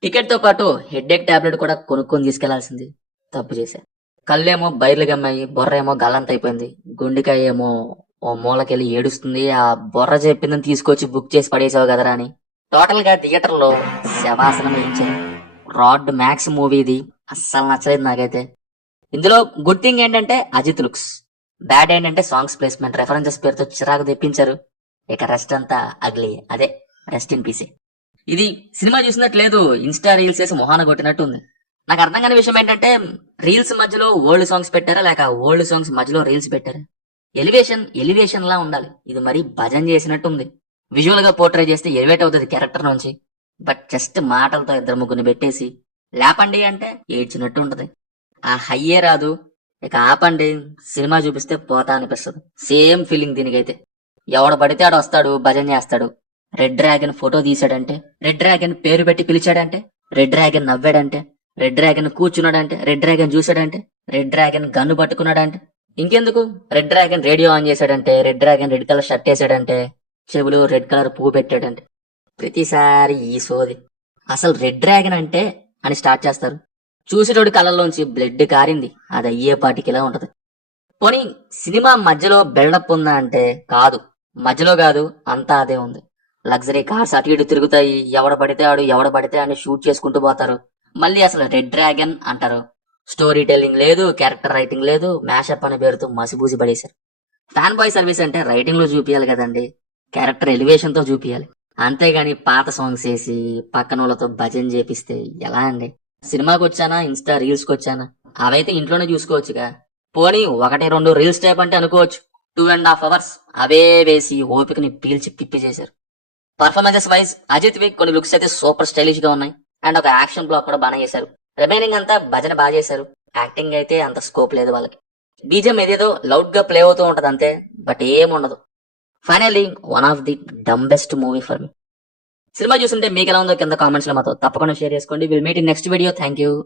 Ticket తో పాటు headache tablet కూడా కొనుక్కొని తీసుకెళ్లాల్సింది. తప్పు చేశా. కళ్ళేమో బైర్లు గమ్మాయి, బొర్ర ఏమో గల్లంత అయిపోయింది. గుండెకాయ ఏమో ఓ మూలకెళ్ళి ఏడుస్తుంది. ఆ బొర్ర చెప్పిందని తీసుకొచ్చి బుక్ చేసి పడేసావు కదరా అని టోటల్ గా థియేటర్ లో శవాసనం వేయించారు. రాడ్ మ్యాక్స్ మూవీ ఇది. అస్సలు నచ్చలేదు నాకైతే. ఇందులో గుడ్ థింగ్ ఏంటంటే అజిత్ లుక్స్, బ్యాడ్ ఏంటంటే సాంగ్స్ ప్లేస్మెంట్, రెఫరెన్సెస్ పేరుతో చిరాకు తెప్పించారు. ఇక రెస్ట్ అంతా అగ్లీ. అదే రెస్ట్ ఇన్ పీసీ. ఇది సినిమా చూసినట్లేదు, ఇన్స్టా రీల్స్ చేసి మొహాన కొట్టినట్టు ఉంది. నాకు అర్థం కాని విషయం ఏంటంటే రీల్స్ మధ్యలో ఓల్డ్ సాంగ్స్ పెట్టారా లేక ఓల్డ్ సాంగ్స్ మధ్యలో రీల్స్ పెట్టారా? ఎలివేషన్ లా ఉండాలి. ఇది మరీ భజన్ చేసినట్టు ఉంది. విజువల్ గా పోర్ట్రే చేస్తే ఎలివేట్ అవుతుంది క్యారెక్టర్ నుంచి. బట్ జస్ట్ మాటలతో ఇద్దరు ముగ్గురిని పెట్టేసి లేపండి అంటే ఏడ్చినట్టు ఉంటది. ఆ హయ్యే రాదు. ఇక ఆపండి, సినిమా చూపిస్తే పోతా అనిపిస్తుంది. సేమ్ ఫీలింగ్ దీనికైతే. ఎవడు పడితే ఆడు వస్తాడు, భజన చేస్తాడు. Red dragon photo తీసాడంటే, red dragon పేరు పెట్టి పిలిచాడంటే, red dragon నవ్వాడంటే, red dragon కూర్చున్నాడంటే, red dragon చూసాడంటే, red dragon gun పట్టుకున్నాడంటే, ఇంకెందుకు రెడ్ డ్రాగన్ రేడియో ఆన్ చేశాడంటే, red dragon red colour shirt వేసాడంటే, చెవులు రెడ్ కలర్ పువ్వు పెట్టాడంటే, ప్రతిసారి ఈ సోది. అసలు రెడ్ డ్రాగన్ అంటే అని స్టార్ట్ చేస్తారు. చూసేటోడి కళ్ళల్లోంచి బ్లడ్ కారింది. అది అయ్యేపాటికిలా ఉంటది. పోనీ సినిమా మధ్యలో బిల్డప్ ఉందా అంటే కాదు. మధ్యలో కాదు, అంతా అదే ఉంది. లగ్జరీ కార్స్ అటు ఇటు తిరుగుతాయి. ఎవడ పడితే ఆడు ఎవడ పడితే అని షూట్ చేసుకుంటూ పోతారు. మళ్ళీ అసలు రెడ్ డ్రాగన్ అంటారు. స్టోరీ టెల్లింగ్ లేదు, క్యారెక్టర్ రైటింగ్ లేదు, మ్యాషప్ అనే పేరుతో మసిబూసి పడేశారు. ఫ్యాన్ బాయ్ సర్వీస్ అంటే రైటింగ్ లో చూపియాలి కదండి, క్యారెక్టర్ ఎలివేషన్ తో చూపియాలి. అంతేగాని పాత సాంగ్స్ వేసి పక్కన వాళ్ళతో భజన చేపిస్తే ఎలా అండి? సినిమాకి వచ్చానా, ఇన్స్టా రీల్స్ కి వచ్చానా, అవైతే ఇంట్లోనే చూసుకోవచ్చుగా. పోనీ 1-2 రీల్స్ టైప్ అంటే అనుకోవచ్చు. 2.5 hours అవే వేసి ఓపికని పీల్చి పిప్పి చేశారు. పర్ఫార్మెన్సెస్ వైజ్ అజిత్ వి కొన్ని లుక్స్ అయితే సూపర్ స్టైలిష్ గా ఉన్నాయి. అండ్ ఒక యాక్షన్ బ్లాక్ కూడా బాగా చేశారు. రిమైనింగ్ అంతా భజన బాగా చేశారు. యాక్టింగ్ అయితే అంత స్కోప్ లేదు వాళ్ళకి. బీజం ఏదేదో లౌడ్ గా ప్లే అవుతూ ఉంటది అంతే, బట్ ఏముండదు. Finally one of the dumbest movie for me. Cinema చూస్తుంటే మీకు ఎలా ఉందో కింద కామెంట్స్ లో మాతో తప్పకుండా షేర్ చేసుకోండి. Will meet in next video. Thank you.